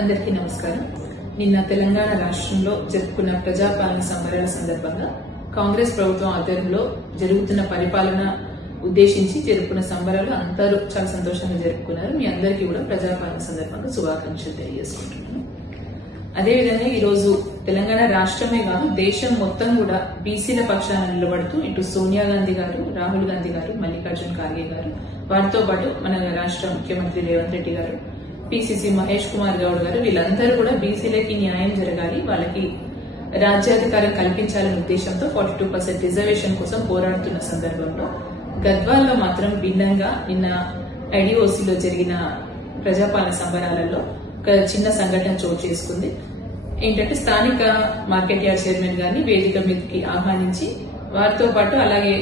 అందరికీ నమస్కారం. నిన్న తెలంగాణ రాష్ట్రంలో జరుపుకున్న ప్రజాపాలన సంబరాల సందర్భంగా కాంగ్రెస్ ప్రభుత్వం ఆధ్వర్యంలో జరుగుతున్న పరిపాలన ఉద్దేశించి జరుపుకున్న సంబరాలు అందరూ చాలా సంతోషంగా జరుపుకున్నారు. మీ అందరికీ కూడా ప్రజాపాలన సందర్భంగా శుభాకాంక్షలు తెలియజేసుకుంటున్నాను. అదేవిధంగా ఈ రోజు తెలంగాణ రాష్ట్రమే కాదు దేశం మొత్తం కూడా బీసీల పక్షాన నిలబడుతూ ఇటు సోనియా గాంధీ గారు, రాహుల్ గాంధీ గారు, మల్లికార్జున ఖార్గే గారు, వారితో పాటు మన రాష్ట్ర ముఖ్యమంత్రి రేవంత్ రెడ్డి గారు, పిసిసి మహేష్ కుమార్ గౌడ్ గారు, వీళ్ళందరూ కూడా బీసీలకి న్యాయం జరగాలి, వాళ్ళకి రాజ్యాధికారం కల్పించాలనే ఉద్దేశంతో 42% రిజర్వేషన్ కోసం పోరాడుతున్న సందర్భంలో గద్వాల్లో మాత్రం భిన్నంగా నిన్న ఐడిఓసిలో జరిగిన ప్రజాపాలన సంబరాలలో ఒక చిన్న సంఘటన చోటు చేసుకుంది. ఏంటంటే స్థానిక మార్కెట్ యార్డ్ చైర్మన్ గారిని వేదిక మీదకి ఆహ్వానించి వారితో పాటు అలాగే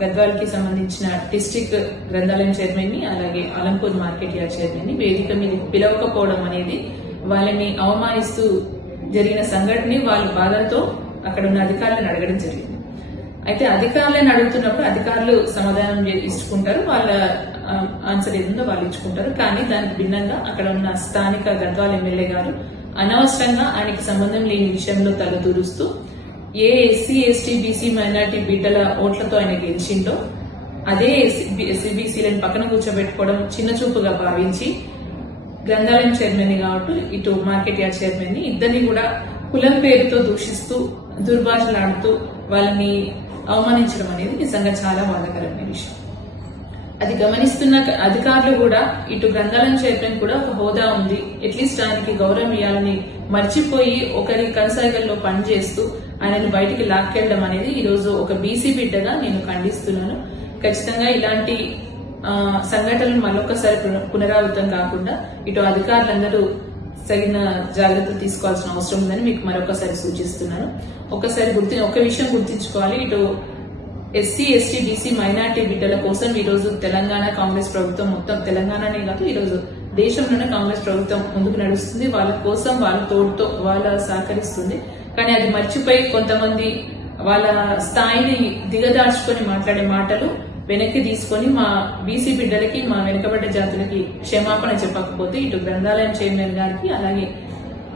గద్వాల్కి సంబంధించిన డిస్ట్రిక్ట్ గ్రంథాలయం చైర్మన్ ని అలాగే అలంపూర్ మార్కెట్ యార్డ్ చైర్మన్ ని వేదిక మీద పిలవకపోవడం అనేది వాళ్ళని అవమానిస్తూ జరిగిన సంఘటన వాళ్ళ బాధతో అక్కడ ఉన్న అధికారులను అడగడం జరిగింది. అయితే అధికారులను అడుగుతున్నప్పుడు అధికారులు సమాధానం ఇచ్చుకుంటారు, వాళ్ళ ఆన్సర్ ఏదో వాళ్ళు ఇచ్చుకుంటారు. కానీ దానికి భిన్నంగా అక్కడ ఉన్న స్థానిక గద్వాల్ ఎమ్మెల్యే గారు అనవసరంగా ఆయనకి సంబంధం లేని విషయంలో తలదూరుస్తూ ఏ ఎస్సీ ఎస్టీ బీసీ మైనార్టీ బిడ్డల ఓట్లతో ఆయన గెలిచిందో అదే ఎస్సీ బీసీలను పక్కన కూర్చోబెట్టుకోవడం చిన్న చూపుగా భావించి గ్రంథాలయం చైర్మన్ ని కాబట్టి ఇటు మార్కెట్ యార్డ్ చైర్మన్ ని ఇద్దరిని కూడా కులం పేరుతో దూషిస్తూ దుర్భాషలాడుతూ వాళ్ళని అవమానించడం అనేది నిజంగా చాలా బాధాకరమైన విషయం. అది గమనిస్తున్న అధికారులు కూడా ఇటు గ్రంథాలయం చైర్మన్ కూడా ఒక హోదా ఉంది, అట్లీస్ట్ ఆయనకి గౌరవం ఇవ్వాలని మర్చిపోయి ఒకరి కనసాగల్లో పనిచేస్తూ ఆయనను బయటికి లాక్కెళ్లడం అనేది ఈ రోజు ఒక బీసీ బిడ్డగా నేను ఖండిస్తున్నాను. ఖచ్చితంగా ఇలాంటి సంఘటనలు మరొకసారి పునరావృతం కాకుండా ఇటు అధికారులందరూ తగిన జాగ్రత్తలు తీసుకోవాల్సిన అవసరం ఉందని మీకు మరొకసారి సూచిస్తున్నాను. ఒక విషయం గుర్తుంచుకోవాలి, ఇటు ఎస్సీ ఎస్టీ బీసీ మైనార్టీ బిడ్డల కోసం ఈ రోజు తెలంగాణ కాంగ్రెస్ ప్రభుత్వం మొత్తం తెలంగాణనే కాదు ఈ రోజు దేశంలోనే కాంగ్రెస్ ప్రభుత్వం ముందుకు నడుస్తుంది. వాళ్ళ కోసం వాళ్ళ తోడుతో వాళ్ళ సహకరిస్తుంది. కానీ అది మర్చిపోయి కొంతమంది వాళ్ళ స్థాయిని దిగదార్చుకొని మాట్లాడే మాటలు వెనక్కి తీసుకొని మా బీసీ బిడ్డలకి మా వెనుకబడ్డ జాతులకి క్షమాపణ చెప్పకపోతే ఇటు గ్రంథాలయం చైర్మన్ గారికి అలాగే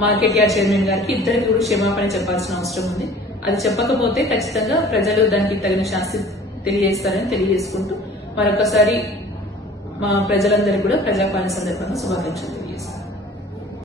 మార్కెట్ యార్డ్ చైర్మన్ గారికి ఇద్దరికి కూడా క్షమాపణ చెప్పాల్సిన అవసరం ఉంది. అది చెప్పకపోతే ఖచ్చితంగా ప్రజలు దానికి తగిన శాస్తి తెలియజేస్తారని తెలియజేసుకుంటూ మరొకసారి మా ప్రజలందరికీ కూడా ప్రజాపాలన సందర్భంగా శుభాకాంక్షలు.